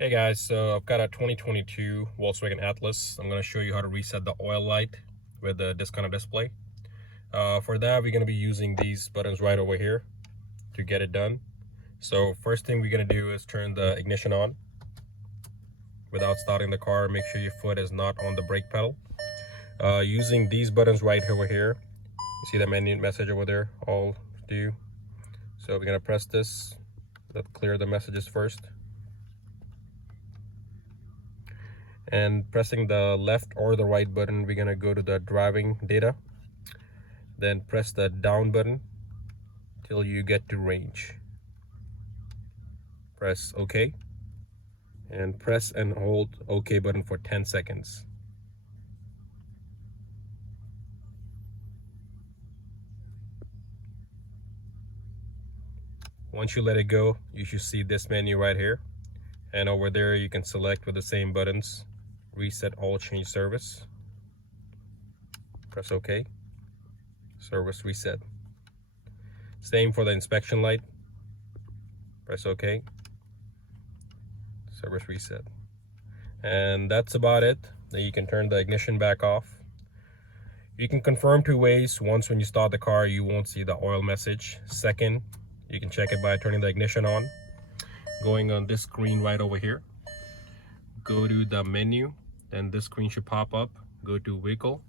Hey guys, so I've got a 2022 Volkswagen Atlas. I'm going to show you how to reset the oil light with this kind of display. For that, we're going to be using these buttons right over here to get it done. So first thing we're going to do is turn the ignition on without starting the car. Make sure your foot is not on the brake pedal. Using these buttons right over here, you see the menu message over there, all do. So we're going to press this, let's clear the messages first. And pressing the left or the right button, we're gonna go to the driving data, then press the down button till you get to range. Press OK and press and hold OK button for 10 seconds. Once you let it go, you should see this menu right here, and over there you can select with the same buttons, reset all change service. Press OK, service reset. Same for the inspection light. Press OK, service reset. And that's about it. Then you can turn the ignition back off. You can confirm two ways. Once, when you start the car, you won't see the oil message. Second, you can check it by turning the ignition on, going on this screen right over here. Go to the menu, then this screen should pop up. Go to vehicle,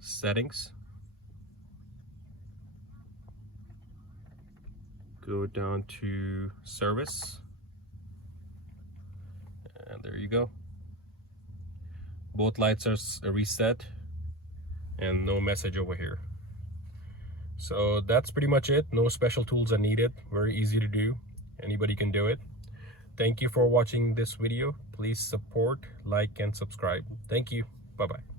settings, go down to service, and there you go. Both lights are reset and no message over here. So that's pretty much it. No special tools are needed. Very easy to do. Anybody can do it. Thank you for watching this video. Please support, like, and subscribe. Thank you. Bye-bye.